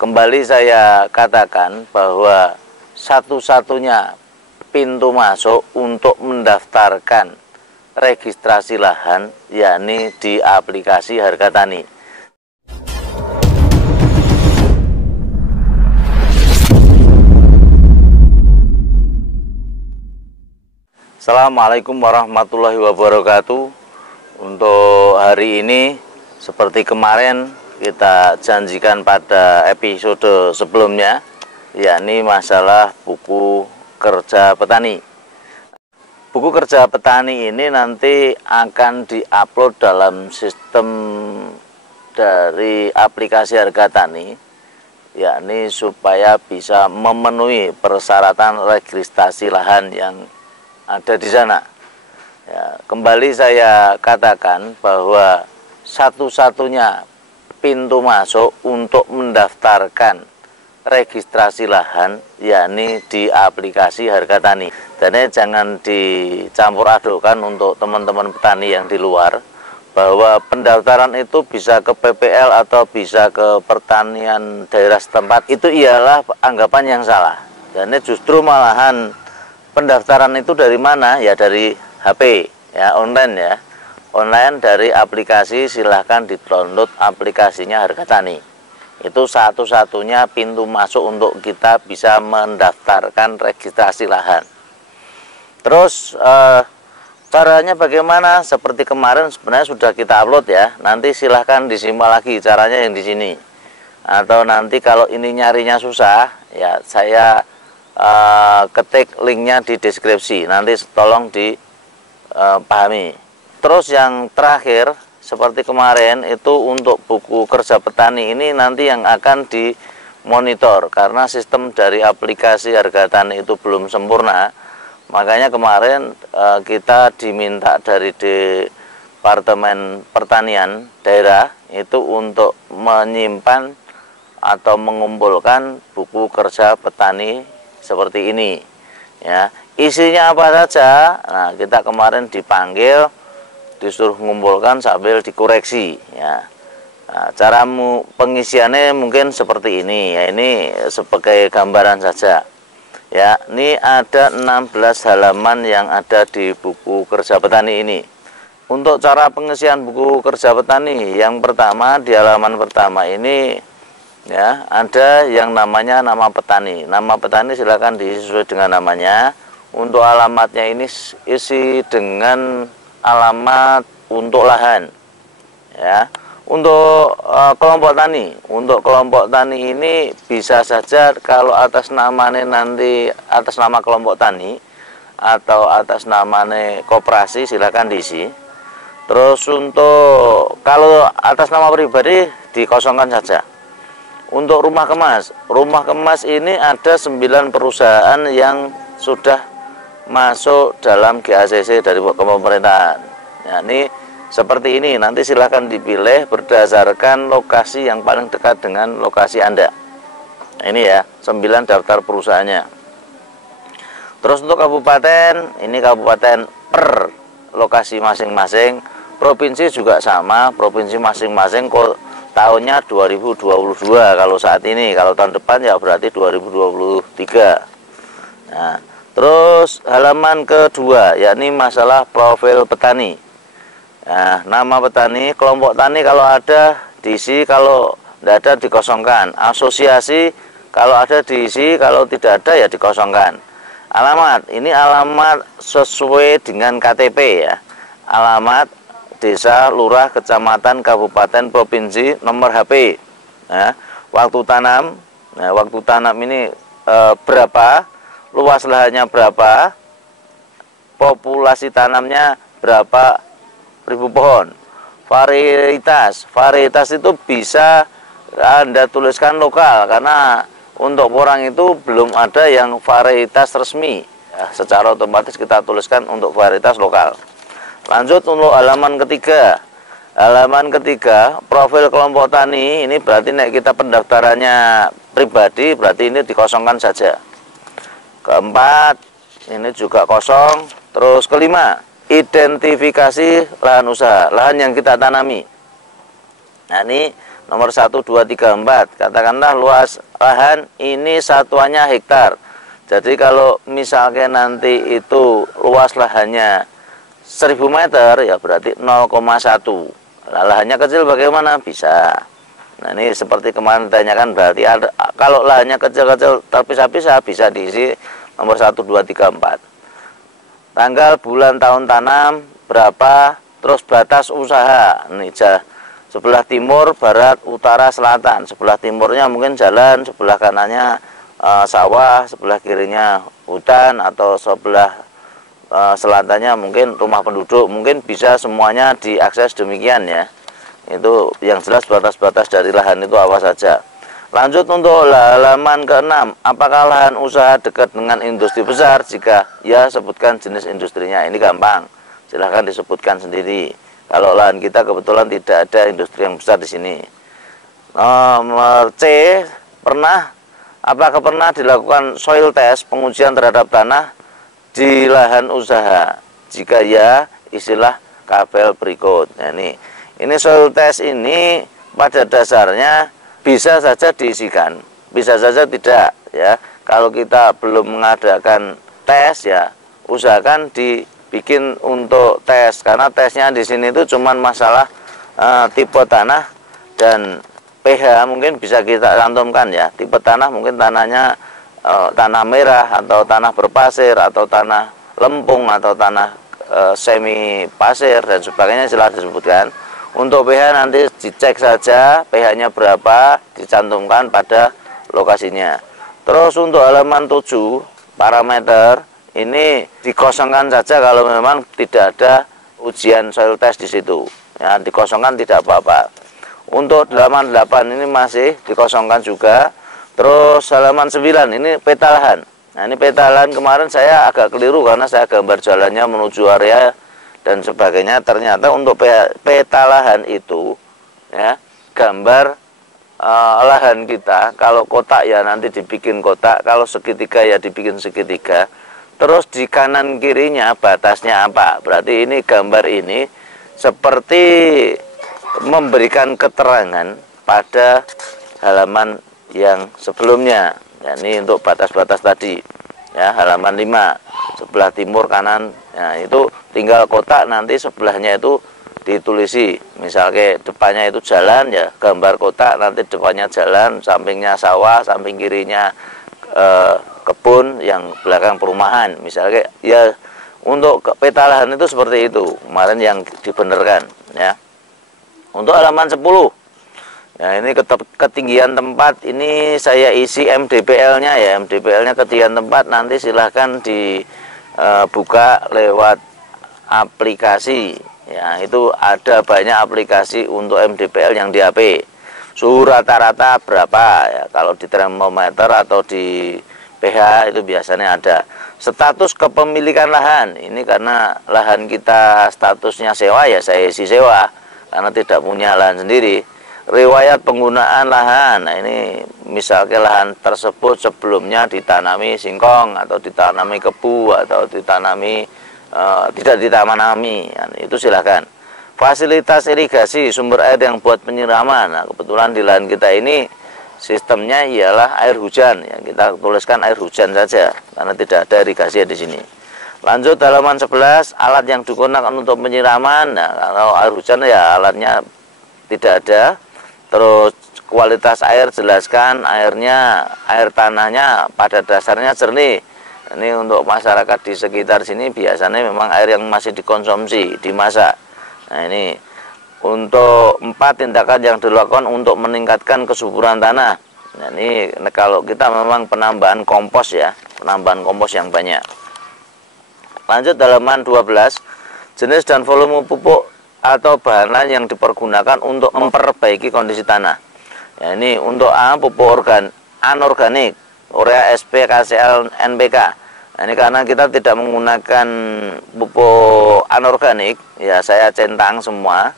Kembali saya katakan bahwa satu-satunya pintu masuk untuk mendaftarkan registrasi lahan yakni di aplikasi Harga Tani. Assalamualaikum warahmatullahi wabarakatuh. Untuk hari ini seperti kemarin kita janjikan pada episode sebelumnya, yakni masalah buku kerja petani. Buku kerja petani ini nanti akan diupload dalam sistem dari aplikasi Harga Tani, yakni supaya bisa memenuhi persyaratan registrasi lahan yang ada di sana. Ya, kembali saya katakan bahwa satu-satunya pintu masuk untuk mendaftarkan registrasi lahan yakni di aplikasi Harga Tani. Dan jangan dicampur adukkan untuk teman-teman petani yang di luar, bahwa pendaftaran itu bisa ke PPL atau bisa ke pertanian daerah setempat. Itu ialah anggapan yang salah. Dan justru malahan pendaftaran itu dari mana? Ya dari HP, ya online ya. Online dari aplikasi, silahkan di-download aplikasinya Harga Tani. Itu satu-satunya pintu masuk untuk kita bisa mendaftarkan registrasi lahan. Terus caranya bagaimana? Seperti kemarin sebenarnya sudah kita upload ya. Nanti silahkan disimak lagi caranya yang di sini. Atau nanti kalau ini nyarinya susah, ya saya ketik linknya di deskripsi. Nanti tolong dipahami. Terus yang terakhir, seperti kemarin itu untuk buku kerja petani ini nanti yang akan dimonitor, karena sistem dari aplikasi Harga Tani itu belum sempurna. Makanya kemarin kita diminta dari Departemen Pertanian daerah itu untuk menyimpan atau mengumpulkan buku kerja petani seperti ini ya. Isinya apa saja? Nah, kita kemarin dipanggil, disuruh mengumpulkan sambil dikoreksi ya. Nah, cara pengisiannya mungkin seperti ini ya, ini sebagai gambaran saja ya. Ini ada 16 halaman yang ada di buku kerja petani ini. Untuk cara pengisian buku kerja petani, yang pertama di halaman pertama ini ya, ada yang namanya nama petani. Nama petani silakan diisi sesuai dengan namanya. Untuk alamatnya ini isi dengan alamat untuk lahan ya. Untuk kelompok tani, untuk kelompok tani ini bisa saja kalau atas namanya nanti atas nama kelompok tani atau atas namanya koperasi silakan diisi. Terus untuk kalau atas nama pribadi dikosongkan saja. Untuk rumah kemas ini ada 9 perusahaan yang sudah masuk dalam GACC dari pemerintahan. Ya, ini seperti ini. Nanti silahkan dipilih berdasarkan lokasi yang paling dekat dengan lokasi Anda. Ini ya, 9 daftar perusahaannya. Terus untuk kabupaten, ini kabupaten per lokasi masing-masing. Provinsi juga sama, provinsi masing-masing tahunnya 2022 kalau saat ini. Kalau tahun depan ya berarti 2023. Nah, terus halaman kedua yakni masalah profil petani. Nah, nama petani, kelompok tani kalau ada diisi, kalau tidak ada dikosongkan. Asosiasi kalau ada diisi, kalau tidak ada ya dikosongkan. Alamat, ini alamat sesuai dengan KTP ya. Alamat desa, lurah, kecamatan, kabupaten, provinsi, nomor HP. Nah, waktu tanam. Nah, waktu tanam ini berapa? Luas lahannya berapa, populasi tanamnya berapa ribu pohon. Varietas itu bisa Anda tuliskan lokal, karena untuk porang itu belum ada yang varietas resmi ya, secara otomatis kita tuliskan untuk varietas lokal. Lanjut untuk halaman ketiga. Halaman ketiga, profil kelompok tani, ini berarti kita pendaftarannya pribadi, berarti ini dikosongkan saja. Keempat, ini juga kosong. Terus kelima, identifikasi lahan usaha, lahan yang kita tanami. Nah, ini nomor 1, 2, 3, 4. Katakanlah luas lahan ini satuannya hektar. Jadi kalau misalnya nanti itu luas lahannya 1000 meter, ya berarti 0,1. Nah, lahannya kecil bagaimana? Bisa. Nah, ini seperti kemarin ditanyakan, berarti ada, kalau lahannya kecil-kecil terpisah-pisah bisa diisi nomor 1, 2, 3, 4. Tanggal, bulan, tahun tanam, berapa, terus batas usaha. Ini sebelah timur, barat, utara, selatan. Sebelah timurnya mungkin jalan, sebelah kanannya sawah, sebelah kirinya hutan, atau sebelah selatannya mungkin rumah penduduk. Mungkin bisa semuanya diakses demikian ya. Itu yang jelas batas-batas dari lahan itu apa saja. Lanjut untuk halaman ke-6. Apakah lahan usaha dekat dengan industri besar? Jika ya, sebutkan jenis industrinya. Ini gampang, silahkan disebutkan sendiri. Kalau lahan kita kebetulan tidak ada industri yang besar di sini. Nomor C, apakah pernah dilakukan soil test, pengujian terhadap tanah di lahan usaha? Jika ya, isilah tabel berikut. Nah, ini soil test ini pada dasarnya bisa saja diisikan, bisa saja tidak ya. Kalau kita belum mengadakan tes ya, usahakan dibikin untuk tes, karena tesnya di sini itu cuman masalah tipe tanah dan pH mungkin bisa kita cantumkan ya. Tipe tanah mungkin tanahnya tanah merah atau tanah berpasir atau tanah lempung atau tanah semi pasir dan sebagainya, jelas disebutkan. Untuk pH nanti dicek saja pH-nya berapa, dicantumkan pada lokasinya. Terus untuk halaman 7, parameter ini dikosongkan saja kalau memang tidak ada ujian soil test di situ. Ya, dikosongkan tidak apa-apa. Untuk halaman 8 ini masih dikosongkan juga. Terus halaman 9 ini peta lahan. Nah, ini peta lahan kemarin saya agak keliru karena saya gambar jalannya menuju area dan sebagainya. Ternyata untuk peta lahan itu ya, gambar lahan kita, kalau kotak ya nanti dibikin kotak, kalau segitiga ya dibikin segitiga. Terus di kanan kirinya batasnya apa? Berarti ini gambar ini seperti memberikan keterangan pada halaman yang sebelumnya. Ya, ini untuk batas-batas tadi ya, halaman 5 sebelah timur kanan. Nah, itu tinggal kotak, nanti sebelahnya itu ditulisi. Misalnya depannya itu jalan ya, gambar kotak, nanti depannya jalan, sampingnya sawah, samping kirinya kebun, yang belakang perumahan. Misalnya ya, untuk peta lahan itu seperti itu kemarin yang dibenarkan ya. Untuk halaman 10 ya, ini ketinggian tempat, ini saya isi MDPL-nya ya. MDPL-nya ketinggian tempat nanti silahkan dibuka lewat aplikasi ya. Itu ada banyak aplikasi untuk MDPL yang di HP. Suhu rata-rata berapa ya, kalau di termometer atau di pH itu biasanya ada. Status kepemilikan lahan, ini karena lahan kita statusnya sewa ya, saya isi sewa karena tidak punya lahan sendiri. Riwayat penggunaan lahan, nah ini misalnya lahan tersebut sebelumnya ditanami singkong atau ditanami kebu atau ditanami tidak ditanami, ya, itu silahkan. Fasilitas irigasi, sumber air yang buat penyiraman. Nah, kebetulan di lahan kita ini sistemnya ialah air hujan ya, kita tuliskan air hujan saja karena tidak ada irigasi di sini. Lanjut halaman 11, alat yang digunakan untuk penyiraman. Nah, kalau air hujan ya alatnya tidak ada. Terus kualitas air, jelaskan airnya, air tanahnya pada dasarnya jernih. Ini untuk masyarakat di sekitar sini biasanya memang air yang masih dikonsumsi, dimasak. Nah, ini untuk 4 tindakan yang dilakukan untuk meningkatkan kesuburan tanah. Nah, ini kalau kita memang penambahan kompos ya, penambahan kompos yang banyak. Lanjut halaman 12, jenis dan volume pupuk atau bahan lain yang dipergunakan untuk memperbaiki kondisi tanah. Ya, ini untuk A, pupuk anorganik, urea, SP, KCl, NPK. Nah, ini karena kita tidak menggunakan pupuk anorganik, ya saya centang semua.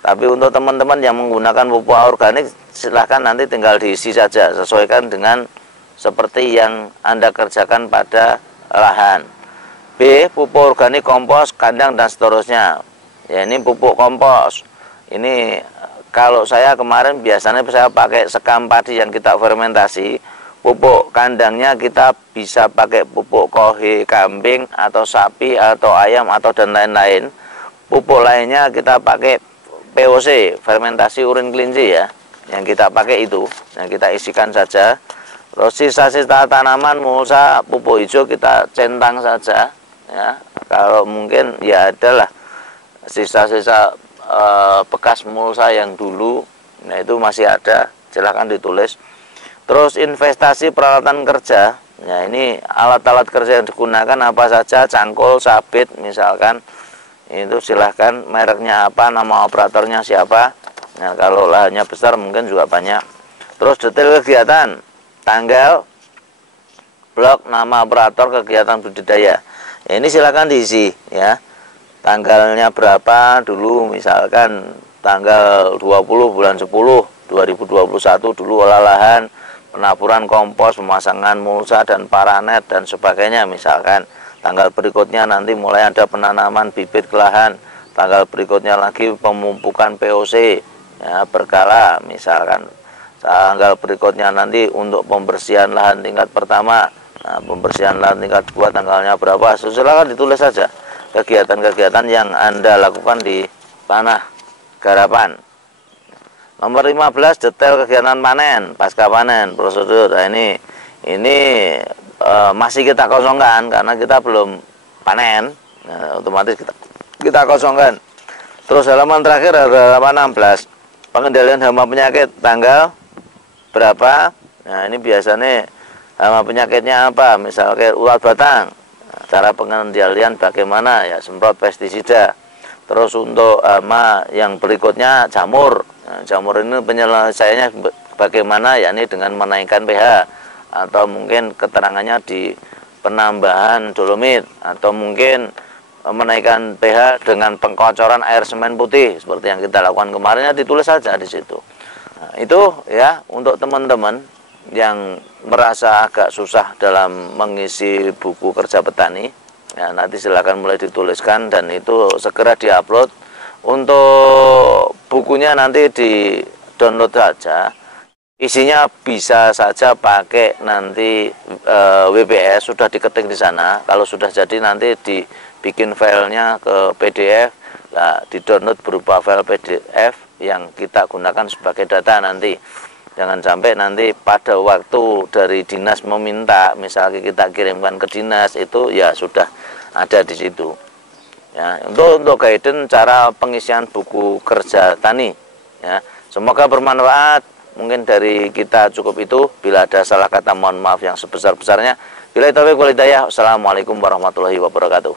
Tapi untuk teman-teman yang menggunakan pupuk organik, silahkan nanti tinggal diisi saja, sesuaikan dengan seperti yang Anda kerjakan pada lahan. B, pupuk organik, kompos, kandang dan seterusnya. Ya, ini pupuk kompos. Ini kalau saya kemarin biasanya saya pakai sekam padi yang kita fermentasi. Pupuk kandangnya kita bisa pakai pupuk kohe kambing atau sapi atau ayam atau dan lain-lain. Pupuk lainnya kita pakai POC, fermentasi urin kelinci ya, yang kita pakai itu, yang kita isikan saja. Terus sisa-sisa tanaman mulsa pupuk hijau kita centang saja ya. Kalau mungkin ya adalah sisa-sisa bekas mulsa yang dulu, nah itu masih ada, silahkan ditulis. Terus investasi peralatan kerja, ya ini alat-alat kerja yang digunakan apa saja, cangkul, sabit misalkan, itu silahkan mereknya apa, nama operatornya siapa. Nah kalau lahannya besar mungkin juga banyak. Terus detail kegiatan, tanggal, blok, nama operator, kegiatan budidaya. Ya, ini silahkan diisi ya. Tanggalnya berapa dulu, misalkan tanggal 20 bulan 10 2021 dulu olah lahan, penaburan kompos, pemasangan mulsa dan paranet dan sebagainya misalkan. Tanggal berikutnya nanti mulai ada penanaman bibit ke lahan. Tanggal berikutnya lagi pemupukan POC ya, berkala misalkan. Tanggal berikutnya nanti untuk pembersihan lahan tingkat pertama. Nah, pembersihan lahan tingkat 2 tanggalnya berapa? Silakan ditulis saja kegiatan-kegiatan yang Anda lakukan di tanah garapan. Nomor 15 detail kegiatan panen, pasca panen, prosedur. Nah, ini masih kita kosongkan karena kita belum panen. Nah, otomatis kita kosongkan. Terus halaman terakhir ada halaman 16. Pengendalian hama penyakit tanggal berapa? Nah, ini biasanya hama penyakitnya apa? Misalnya ulat batang. Cara pengendalian bagaimana ya, semprot pestisida. Terus untuk hama yang berikutnya jamur. Nah, jamur ini penyelesaiannya bagaimana, yakni dengan menaikkan pH atau mungkin keterangannya di penambahan dolomit atau mungkin menaikkan pH dengan pengkocoran air semen putih seperti yang kita lakukan kemarin, ya ditulis saja di situ. Nah, itu ya untuk teman-teman yang merasa agak susah dalam mengisi buku kerja petani, ya nanti silakan mulai dituliskan dan itu segera diupload. Untuk bukunya nanti di download saja, isinya bisa saja pakai nanti WPS sudah diketik di sana. Kalau sudah jadi nanti dibikin filenya ke PDF, nah, di download berupa file PDF yang kita gunakan sebagai data nanti. Jangan sampai nanti pada waktu dari dinas meminta, misalnya kita kirimkan ke dinas, itu ya sudah ada di situ. Ya, untuk guidance cara pengisian buku kerja tani. Ya, semoga bermanfaat. Mungkin dari kita cukup itu. Bila ada salah kata mohon maaf yang sebesar-besarnya. Bila taufiq wal hidayah. Wassalamualaikum warahmatullahi wabarakatuh.